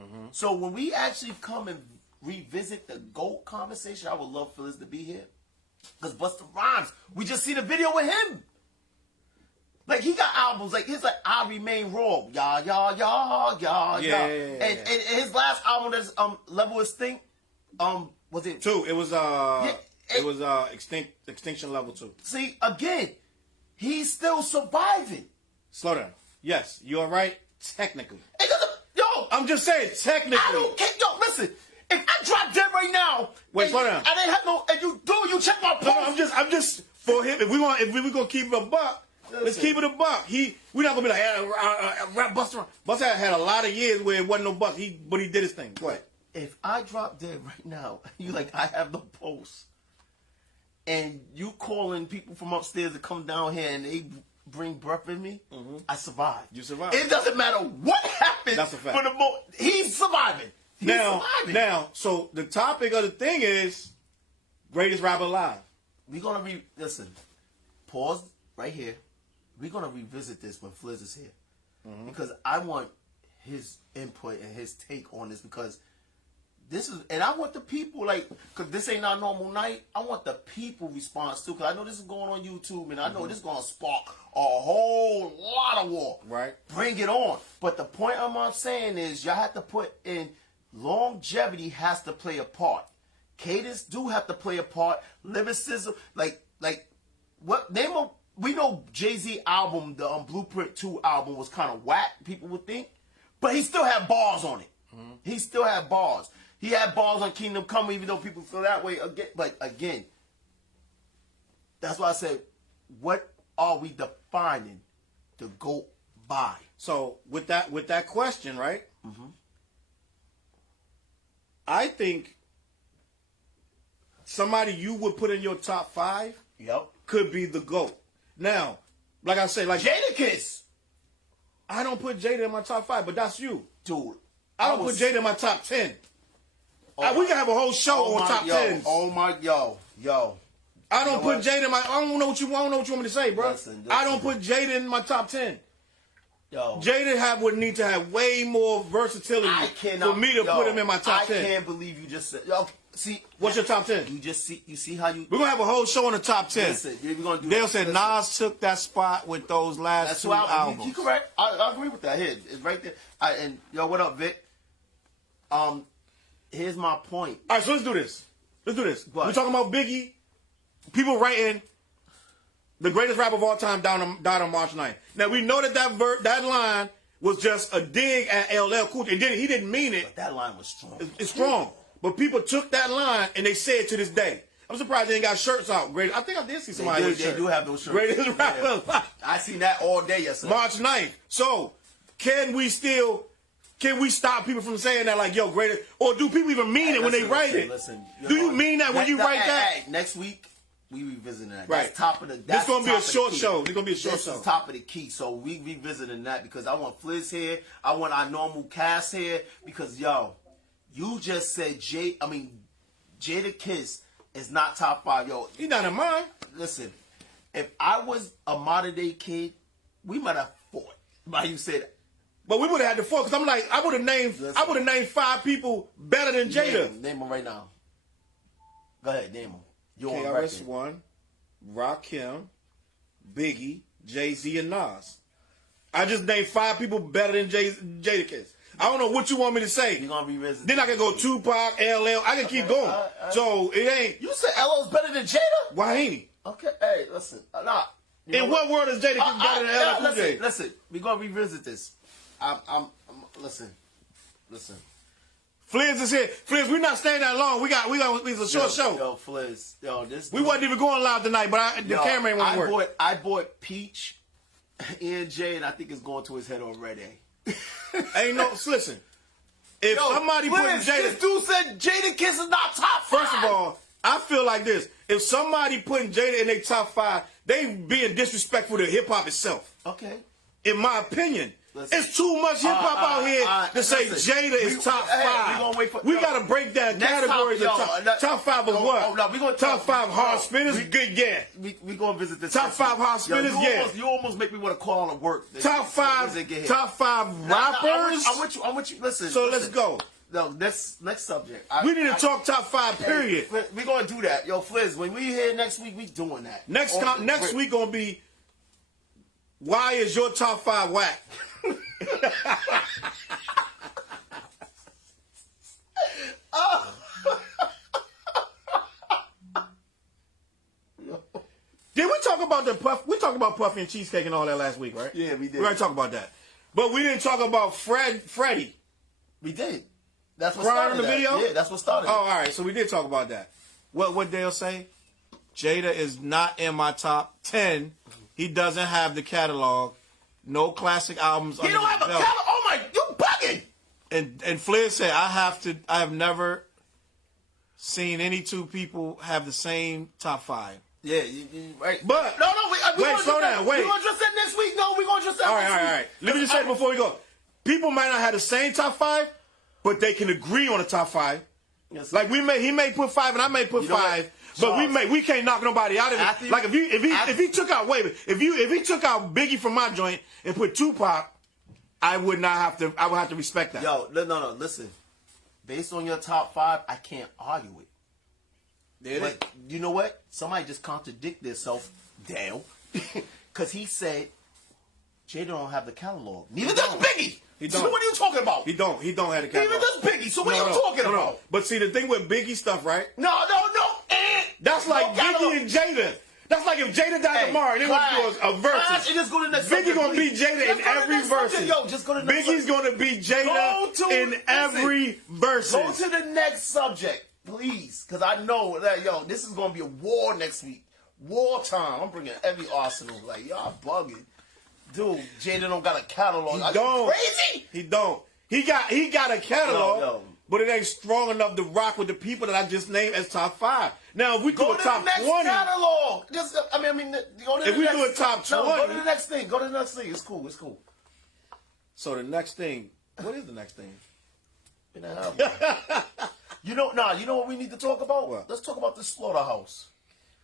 Mm-hmm. So when we actually come and revisit the GOAT conversation, I would love Phyllis to be here. Because Busta Rhymes, we just seen a video with him. Like he got albums like his like I Remain Raw, Yeah. And his last album that's Level of Stink, was it 2? It was Extinction Level 2. See, again, he's still surviving. Slow down. Yes, you are right. Technically, It doesn't, yo, I'm just saying technically. I don't care. Yo, listen, if I drop dead right now, Wait, and slow down. I didn't have no, and you check my post. No, I'm just for him. If we gonna keep it a buck, let's keep it a buck. We're not gonna be like rap Busta. Busta had a lot of years where it wasn't no buck. But he did his thing. Go ahead. If I drop dead right now, you like I have no post, and you calling people from upstairs to come down here and they bring breath in me, I survive. You survive. It doesn't matter what happens. That's a fact. For the he's surviving. He's surviving. Now, so the topic of the thing is greatest rapper alive. We're gonna listen. Pause right here. We're gonna revisit this when Fliz is here, because I want his input and his take on this, because this is, and I want the people, like, because this ain't our normal night, I want the people response too, because I know this is going on YouTube, and I know this is going to spark a whole lot of war. Right. Bring it on. But the point I'm saying is, y'all have to put in, longevity has to play a part. Cadence do have to play a part. Lyricism, like, what, we know Jay-Z album, the Blueprint 2 album was kind of whack, people would think, but he still had bars on it. He still had bars. He had balls on Kingdom Come, even though people feel that way. But again, that's why I said, what are we defining to go by? So with that question, right? I think somebody you would put in your top 5 could be the GOAT. Now, like I say, like Jadakiss. I don't put Jada in my top 5, but that's you. Dude. I don't put Jada in my top 10. We can have a whole show on top 10s. Yo. I don't put Jada in my. I don't know what you want me to say, bro. Listen. I don't put Jada in my top 10. Yo. Jada would need to have way more versatility for me to put him in my top 10. I can't believe you just said. Yo, see, what's your top 10? You see how you. We're gonna have a whole show on the top 10. Listen, we're gonna do. Dale said Nas took that spot with those last 2 albums. You correct. I agree with that. Here, it's right there. And yo, what up, Vic? Here's my point. All right, so let's do this. What? We're talking about Biggie. People writing the greatest rapper of all time died on March 9th. Now we know that line was just a dig at LL Cool J. He didn't mean it. But that line was strong. It's strong. But people took that line and they say it to this day. I'm surprised they ain't got shirts out. I think I did see somebody with shirts. They do have those shirts. Greatest rapper alive. I seen that all day yesterday. March 9th. So can we stop people from saying that, like, yo, greatest? Or do people even mean it when they write it? Listen. Do you mean that when you write that? Hey, next week, we revisiting that. Right. That's top of the. This going to be a short show. This going to be a short show. This is top of the key. So we revisiting that because I want Fliz here. I want our normal cast here because, yo, you just said Jadakiss is not top 5. Yo, He's not in mine. Listen, if I was a modern day kid, we might have fought. But you said. But we would have had to fought because I'm like, I would have named 5 people better than Jada. Name them right now. Go ahead, name them. KRS-One, Rakim, Biggie, Jay-Z, and Nas. I just named 5 people better than Jadakiss. I don't know what you want me to say. You're gonna revisit. Then I can go Tupac, LL. I can keep going. So it ain't. You said LL's better than Jada? Why ain't he? Okay, hey, listen. Nah. In what world is Jadakiss better than LL Cool J? Listen, we're gonna revisit this. Listen. Fliz is here. Fliz, we're not staying that long. It's a short show. Yo, Fliz. Yo, this. We wasn't even going live tonight, but the camera ain't want to work. I bought Peach, ENJ, and I think it's going to his head already. Ain't no. Listen. If somebody putting Jada, this dude said Jadakiss is not top 5. First of all, I feel like this. If somebody putting Jada in their top 5, they being disrespectful to hip hop itself. Okay. In my opinion. It's too much hip hop out here to say Jada is top 5. We gotta break down categories of top 5 of what? No, we gonna top 5 hard spinners. Good, yeah. We gonna visit this. Top 5 hard spinners, yeah. You almost make me want to call on work. Top 5 rappers. I want you. Listen. So let's go. No, next subject. We need to talk top 5. Period. We're gonna do that, yo, Fliz. When we here next week, we doing that. Next week gonna be Why is your top 5 whack? Did we talk about the Puff? We talked about Puffy and Cheesecake and all that last week, right? Yeah, we did. We already talked about that. But we didn't talk about Freddie. We did. That's what Crying started in the that. video? Yeah, that's what started. Oh, all right. So we did talk about that. What Dale say? Jada is not in my top 10. He doesn't have the catalog. No classic albums. He don't have a catalog. Oh my, you bugging. And Flair said, I have never seen any two people have the same top 5. Yeah, right. But no, wait, slow down. Wait. We're gonna address that next week. No, we're gonna address that next week. All right. Let me just say before we go. People might not have the same top 5, but they can agree on the top 5. Yes, like he may put 5 and I may put 5, but we can't knock nobody out of it. Like if he took out if he took out Biggie from my joint and put Tupac, I would have to respect that. Yo, no, listen. Based on your top 5, I can't argue it. But you know what? Somebody just contradicted themselves, Dale, because he said Jada don't have the catalog. Neither does Biggie. He don't. So what are you talking about? He don't have the catalog. Neither does Biggie. So what are you talking about? But see, the thing with Biggie stuff, right? No. That's like Biggie and Jada. That's like if Jada died tomorrow and they want to do a versus. Just go to the next Biggie gonna beat Jada in every versus. Yo, just go to the next Biggie's gonna beat Jada in every versus. Go to the next subject, please, because I know that this is gonna be a war next week. War time. I'm bringing every arsenal. Like y'all bugging, dude. Jada don't got a catalog. He don't. Crazy. He don't. He got a catalog. No. But it ain't strong enough to rock with the people that I just named as top 5. Now, if we do a top 20, catalog. Go to if we do a top 20, go to the next thing. Go to the next thing. It's cool. So the next thing, what is the next thing? You know what we need to talk about? What? Let's talk about the slaughterhouse.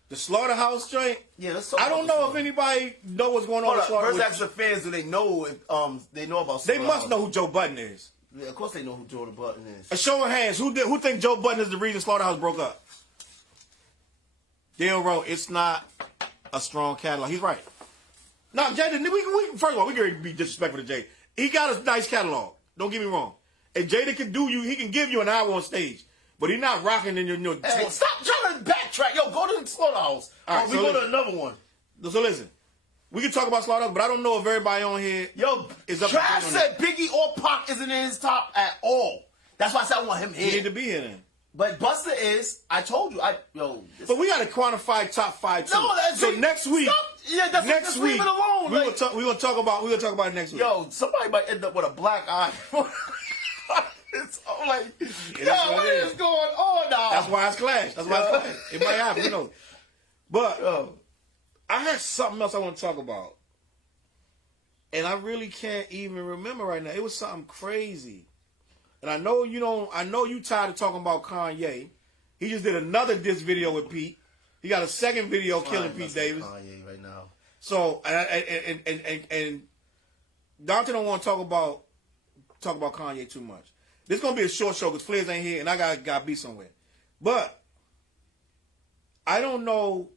The slaughterhouse joint. Yeah, let's talk. I don't know if anybody know what's going on. First, ask the fans. Do they know if they know about? They must know who Joe Budden is. Yeah, of course they know who Joe Budden is. A show of hands. Who think Joe Budden is the reason Slaughterhouse broke up? Dale wrote, it's not a strong catalog. He's right. No, Jada, first of all, we can be disrespectful to Jada. He got a nice catalog. Don't get me wrong. And Jada can he can give you an hour on stage. But he's not rocking in your... Hey, stop trying to backtrack. Yo, go to the Slaughterhouse. All right, we go to another one. So listen. We can talk about Slaughterhouse, but I don't know if everybody on here is up to date Trav on said that. Biggie or Pac isn't in his top at all. That's why I said I want him here. He need to be here then. But Buster is, I told you, But we got to quantify top 5 too. No, so next week, next week, leave it alone. We're gonna talk about it next week. Yo, somebody might end up with a black eye. It's like, what is going on now? That's why it's clash. It might happen, you know. But I had something else I want to talk about, and I really can't even remember right now. It was something crazy, and I know you don't. I know you tired of talking about Kanye. He just did another diss video with Pete. He got a second video killing Pete Davis. Kanye right now. So and Dante don't want to talk about Kanye too much. This is gonna be a short show because Flares ain't here, and I got to be somewhere. But I don't know.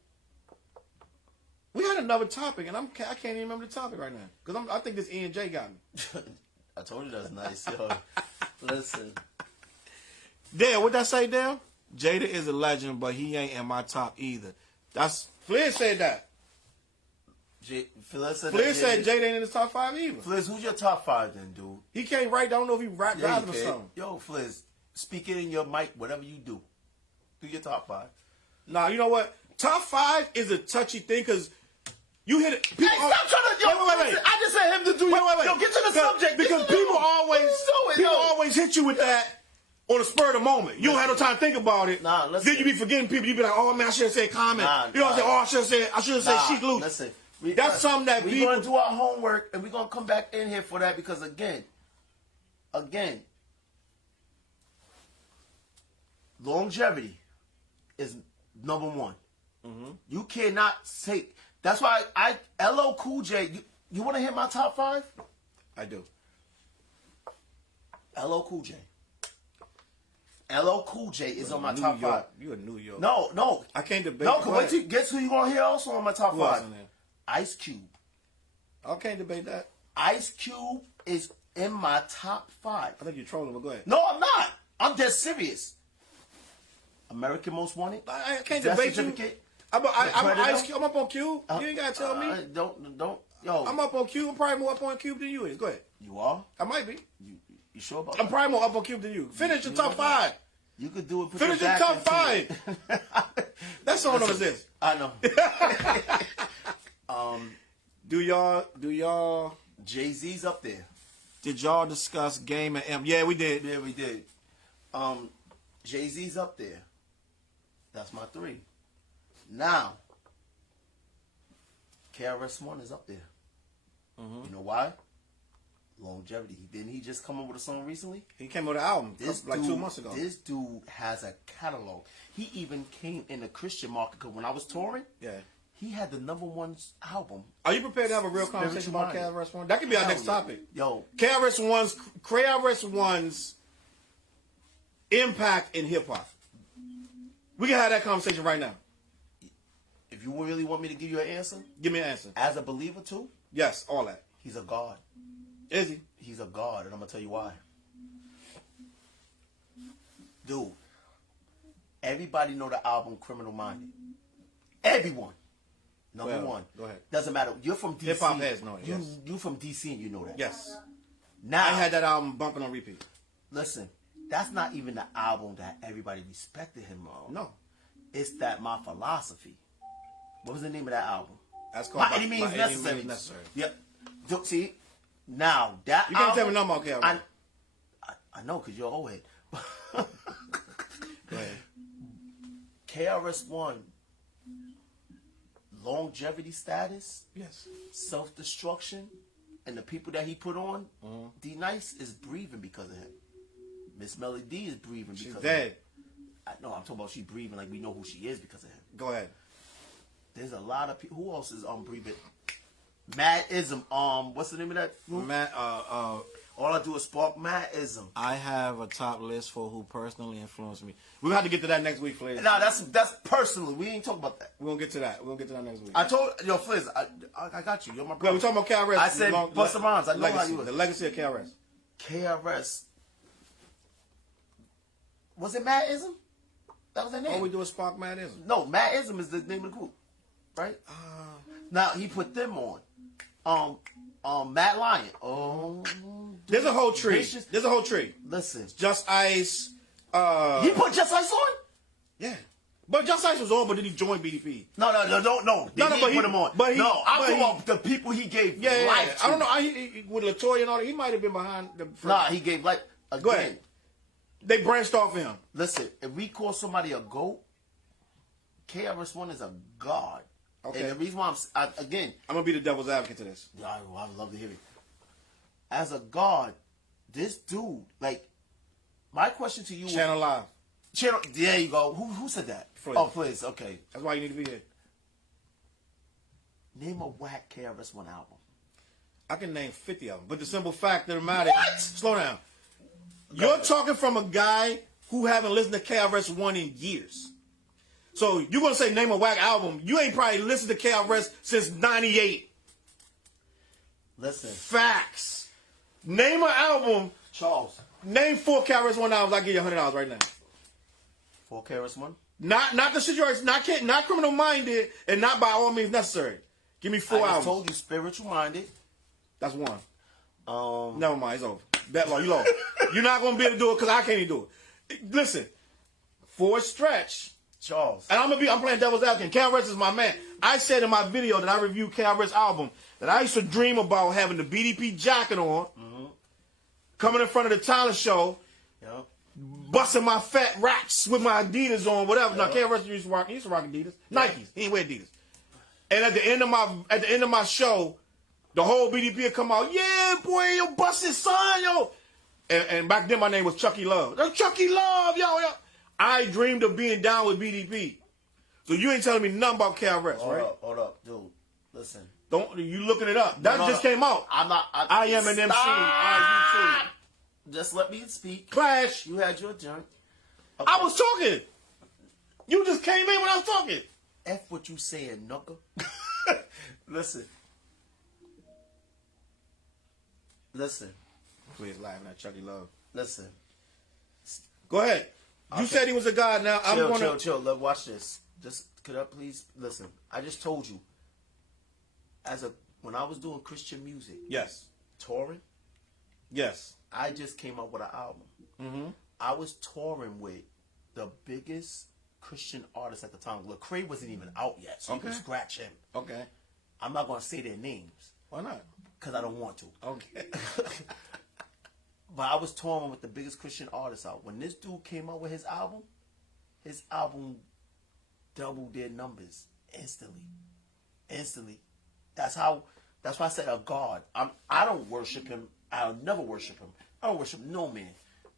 We had another topic, and I can't even remember the topic right now because I think this E and J got me. I told you that's nice, yo. Listen, Dale, what that say, Dale? Jada is a legend, but he ain't in my top either. That's Flair said that. Flair said Jada ain't in his top 5 either. Fliz, who's your top 5 then, dude? He can't write. I don't know if he rap driving or something. Yo, Fliz, speak it in your mic, whatever you do. Do your top 5. Nah, you know what? Top 5 is a touchy thing because you hit it. Hey, stop trying to. Yo, wait. I just said him to do. Wait. Yo, get to the subject. Because people always hit you with that on the spur of the moment. You don't have no time to think about it. Nah, listen. Then you be forgetting people. You be like, oh man, I should have said comment. You know what I'm saying? Oh, I should have said Sheik Luke. Listen. That's something that we're going to do our homework, and we're going to come back in here for that because, again, longevity is number one. Mm-hmm. You cannot say... That's why LL Cool J... You want to hit my top 5? I do. LL Cool J. LL Cool J is on my top 5. You in New York. No. I can't debate. No, guess who you going to hear also on my top 5? On there? Ice Cube. I can't debate that. Ice Cube is in my top 5. I think you're trolling, but go ahead. No, I'm not. I'm dead serious. American Most Wanted. I can't Death debate you. Certificate. I'm Predator. up on Cube. You ain't gotta tell me. Don't. Yo, I'm up on Cube. I'm probably more up on Cube than you is. Go ahead. you are. I might be. You sure about I'm that? probably more up on Cube than you. Finish your top 5. You could do it. Put Finish your your back top into 5. it. That song known as this. I know. Do y'all? Jay-Z's up there. Did y'all discuss Game and M? Yeah, we did. Yeah, we did. Jay-Z's up there. That's my 3. Now, KRS-One is up there. You know why? Longevity. Didn't he just come up with a song recently? He came with an album like 2 months ago. This dude has a catalog. He even came in the Christian market because when I was touring, Yeah. he had the #1 album. Are you prepared to have a real conversation about Spiritual KRS-One? That could be our Hell next yeah. topic. Yo, KRS-One's impact in hip hop. We can have that conversation right now. if you really want me to give you an answer, Give me an answer. as a believer too, Yes, all that. he's a god. Is he? He's a god, and I'm gonna tell you why. Dude, everybody know the album Criminal Minded. Everyone. Number Well, 1. go ahead. Doesn't matter. You're from DC. Hip-hop heads know it, You yes. you from DC and you know that. Yes. Now I had that album bumping on repeat. listen, that's not even the album that everybody respected him on. No. It's that My Philosophy. What was the name of that album? That's called By Any Means By Necessary. Means Necessary. Yep. See, now that You can't album, tell me nothing about KRS. I know because you're old head. Go ahead. KRS-One longevity status, Yes. self-destruction, and the people that he put on, D Nice is breathing because of him. Miss Melody D is breathing She's because dead. of him. No, I'm talking about she breathing like we know who she is because of him. Go ahead. There's a lot of people. Who else is breathing? Madism. What's the name of that group? Matt, All I do is spark Madism. I have a top list for who personally influenced me. We'll have to get to that next week, Fliz. Nah, that's personally. We ain't talking about that. We're going to get to that. We're going to get to that next week. I told yo Fliz, I got you. You're my Well, brother. we're talking about KRS. I said Busta Rhymes. I know legacy, how you was. The legacy of KRS. KRS. Was it Madism? That was their name. All we do is spark Madism. No, Madism is the name of the group, right? Now he put them on. Matt Lyon. There's a whole tree. Vicious. There's a whole tree. Listen, Just Ice. he put Just Ice on. Yeah. But Just Ice was on, but then he joined BDP. No. They No, didn't but put him on. but he- no, I'm but talking he- about the people he gave Yeah. life to. I don't know. With LaToya and all that, he might have been behind the front. Nah, he gave life. Again, Go ahead. They branched off him. listen, if we call somebody a GOAT, KRS-One is a god. Okay. And the reason why I'm going to be the devil's advocate to this. I would love to hear it. As a god, this dude, like, my question to you Channel Live. Channel, there you go. Who said that? Fliz. Oh, Fliz, okay. That's why you need to be here. Name a Wack KRS-One album. I can name 50 of them. But the simple fact of the matter What? Slow down. You're talking from a guy who haven't listened to KRS-One in years. So you're going to say name a Wack album. You ain't probably listened to KRS since 98. Listen, Facts. Name an album. Charles, Name 4 KRS-One albums. I'll give you $100 right now. for KRS-One. Not the situation. Not Criminal Minded and not By All Means Necessary. Give me 4 I just albums. told you, spiritual minded. That's one. Um, Never mind. It's over. Bet law. You lost. You're not going to be able to do it because I can't even do it. Listen. For a stretch. Charles. And I'm playing devil's advocate. KRS is my man. I said in my video that I reviewed KRS album that I used to dream about having the BDP jacket on, coming in front of the talent show, Yep. busting my fat racks with my Adidas on, whatever. Now KRS used to rock Adidas, Nikes. He ain't wear Adidas. And at the end of my show, the whole BDP would come out. Yeah, boy, yo, bust his son, yo. And back then my name was Chucky Love. That's Chucky Love, yo. I dreamed of being down with BDP. So you ain't telling me nothing about KRS, right? Hold up, dude. Listen. Don't you looking it up? That just came out. I'm not. I am an MC. I you too. Just let me speak. Clash. You had your junk. I was talking. You just came in when I was talking. F what you saying, knuckle. Listen. Listen, Please laughing at Chucky Love. listen. Go ahead. You said he was a god. Now I'm Chill, gonna chill. Look, watch this. Just could I please listen? I just told you. When I was doing Christian music, Yes. touring, Yes. I just came up with an album. Mm-hmm. I was touring with the biggest Christian artists at the time. Lecrae wasn't even out yet, so you Okay. can scratch him. Okay. I'm not gonna say their names Why not? because I don't want to. Okay. But I was touring with the biggest Christian artists out. When this dude came out with his album doubled their numbers instantly. Instantly. That's why I said a God. I don't worship him. I'll never worship him. I don't worship no man.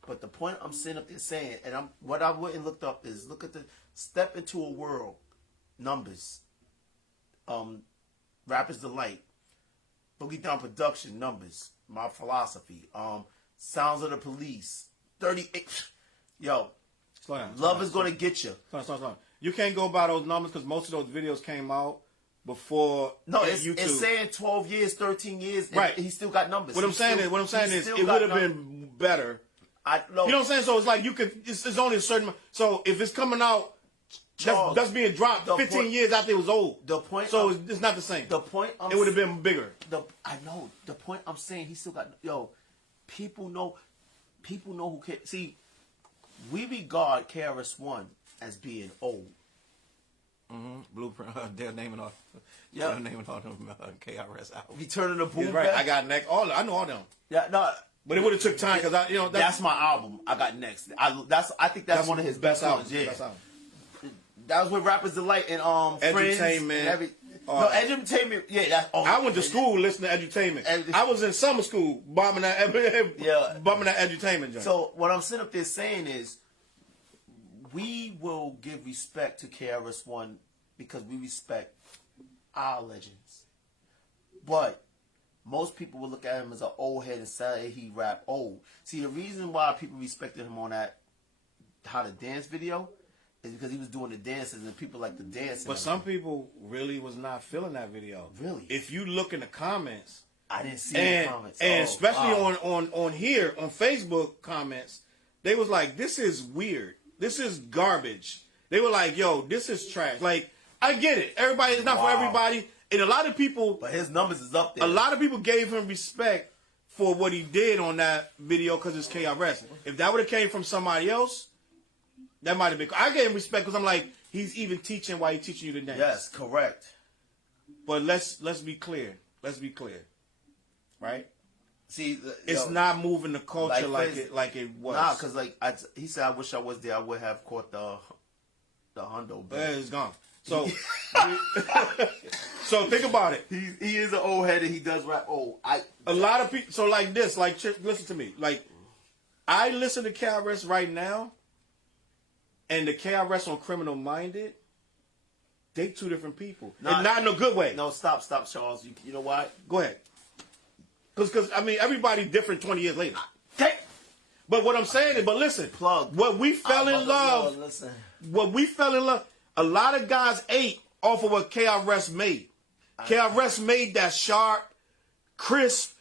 But the point I'm sitting up there saying, and what I went and looked up is look at the Step Into a World numbers. Rappers Delight. Boogie Down Production numbers. My Philosophy. Sounds of the Police. 38. Yo, Slow down. love is gonna get you. Slow down. You can't go by those numbers because most of those videos came out before No, YouTube. it's saying 12 years, 13 years, and Right. he still got numbers. What I'm saying is, it would have been better. You know what I'm saying? So it's like you could. It's only a certain. So if it's coming out, Charles, that's being dropped the 15 point- years after it was old. the point So I'm- it's not the same. The point I'm It would have been bigger. I know. The point I'm saying, he still got. Yo, people know who can. See, we regard KRS-One as being old. Blueprint. They're naming all. Yeah. They're naming all them KRS out. Return of the Boom He's right. Bap. I got next. I know all them. Yeah, no. But it would have took time because That's my album. I got next. I think that's one of his best songs. Yeah. Best album. That was with Rappers Delight and Friends Edutainment. and no, Edutainment. Yeah, that's. I went to school listening to Edutainment. I was in summer school bombing that. Bombing that Edutainment joint. So what I'm sitting up there saying is, we will give respect to KRS-One because we respect our legends. But most people will look at him as an old head and say he rap old. See, the reason why people respected him on that How to Dance video is because he was doing the dances and people like the dance. But some people really was not feeling that video. Really? If you look in the comments, I didn't see the comments. and especially wow. on here on Facebook comments, they was like, "This is weird. This is garbage." They were like, "Yo, this is trash." Like, I get it. Everybody is not for everybody, and a lot of people. But his numbers is up there. A lot of people gave him respect for what he did on that video because it's KRS. If that would have came from somebody else, that might have been. I gave him respect because I'm like, he's even teaching while he's teaching you to dance. Yes, correct. But let's be clear. Let's be clear. Right? See, It's not moving the culture like his- it was. Nah, because he said, "I wish I was there. I would have caught the hundo." Yeah, it's gone. So, so think about it. He is an old head and he does rap old. A lot of people. So like this. Like listen to me. Like I listen to KRS right now, and the KRS on Criminal Minded. They two different people, and not in a good way. No, stop, Charles. You know why? Go ahead. Because I mean everybody's different 20 years later. But what I'm saying is, but listen, what we fell in love. Listen. What we fell in love. A lot of guys ate off of what KRS made. KRS made that sharp, crisp,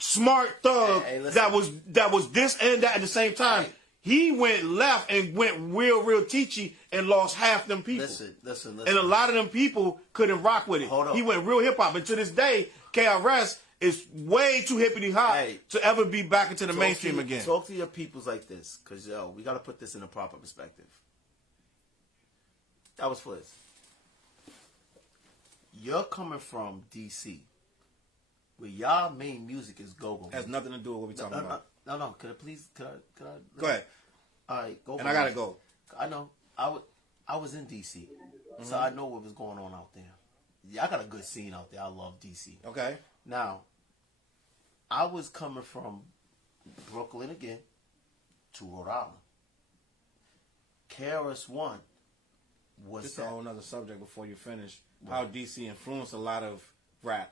smart thug that was this and that at the same time. He went left and went real teachy and lost half them people. Listen. And a lot of them people couldn't rock with it. Hold on. He went real hip hop, and to this day, KRS is way too hippity hop to ever be back into the mainstream again. Talk to your peoples like this, because we got to put this in a proper perspective. That was Fliz. You're coming from DC, where y'all main music is go-go. Has nothing to do with what we're talking about. No. Could I? Go ahead. All right, go. And I gotta go. I know. I was in DC, so I know what was going on out there. Yeah, I got a good scene out there. I love DC. Okay. Now, I was coming from Brooklyn again to Rhode Island. KRS-One was This is a whole other subject before you finish. How DC influenced a lot of rap.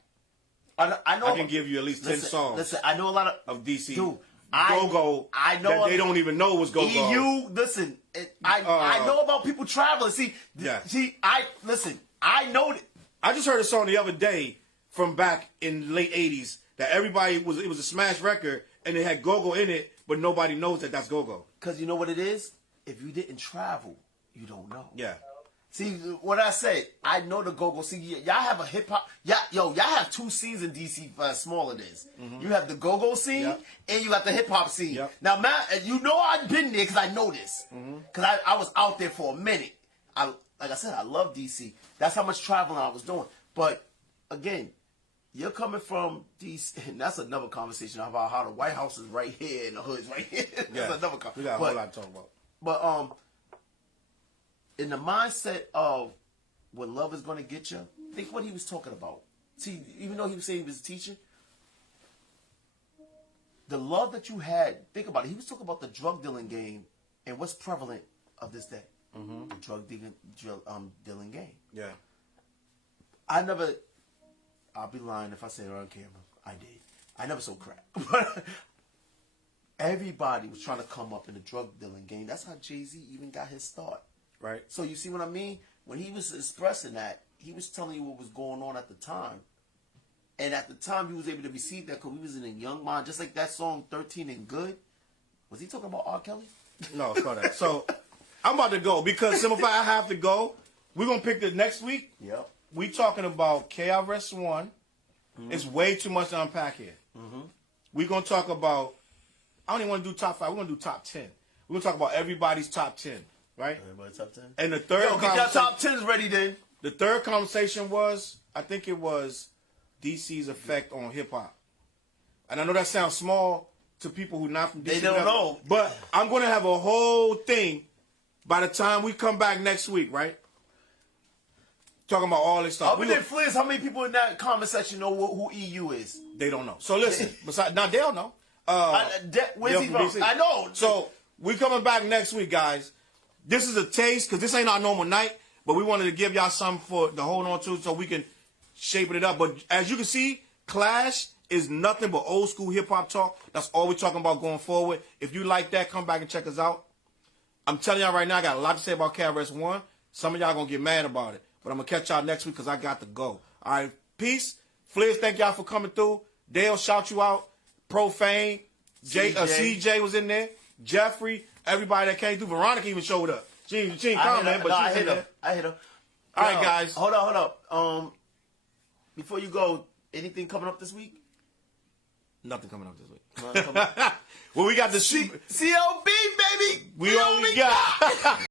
I know. I can give you at least 10 songs. Listen, I know a lot of DC. Dude, Go-Go. I know that they don't even know was Go-Go. EU. Listen, I know about people traveling. See, I know that. I just heard a song the other day from back in the late 80s that everybody it was a smash record and it had go-go in it, but nobody knows that that's go-go. Because you know what it is? If you didn't travel, you don't know. Yeah. See, what I said, I know the go-go. See, y'all have a hip-hop. Y'all have two scenes in DC smaller this. You have the go-go scene, and you got the hip-hop scene. Yep. Now, Matt, you know I've been there because I know this. Because I was out there for a minute. Like I said, I love DC. That's how much traveling I was doing. But, again, you're coming from DC, and that's another conversation about how the White House is right here and the hood's right here. That's another conversation. We got a whole lot to talk about. But, in the mindset of what love is going to get you, think what he was talking about. See, even though he was saying he was a teacher, the love that you had, think about it. He was talking about the drug dealing game and what's prevalent of this day. The drug dealing game. Yeah. I'll be lying if I say it on camera. I did. I never sold crack. But everybody was trying to come up in the drug dealing game. That's how Jay-Z even got his start. Right. So you see what I mean? When he was expressing that, he was telling you what was going on at the time. And at the time, he was able to receive that because he was in a young mind. Just like that song, 13 and Good. Was he talking about R. Kelly? No, it's not that. So, I'm about to go because Simplify, I have to go. We're going to pick the next week. Yep. We talking about KRS-One. It's way too much to unpack here. We're going to talk about, I don't even want to do top 5. We're going to do top 10. We're going to talk about everybody's top 10. Right? Everybody top 10? And the third get that top 10s ready then. The third conversation was, I think it was DC's effect on hip-hop. And I know that sounds small to people who not from DC. They don't know. But I'm going to have a whole thing by the time we come back next week, right? Talking about all this stuff. Up in there, Fliz, how many people in that comment section know who EU is? They don't know. So listen, now they'll know. Where's he from? DC. I know. So we coming back next week, guys. This is a taste, because this ain't our normal night, but we wanted to give y'all something to hold on to so we can shape it up. But as you can see, Clash is nothing but old school hip-hop talk. That's all we're talking about going forward. If you like that, come back and check us out. I'm telling y'all right now, I got a lot to say about KRS-One. Some of y'all going to get mad about it. But I'm going to catch y'all next week because I got to go. All right, peace. Fliz, thank y'all for coming through. Dale, shout you out. Profane. CJ was in there. Jeffrey. Everybody that came through. Veronica even showed up. She ain't comment, but she was in there. I hit her. All right, guys. Hold up. Before you go, anything coming up this week? Nothing coming up this week. Well, we got the CLB, baby. We all we got.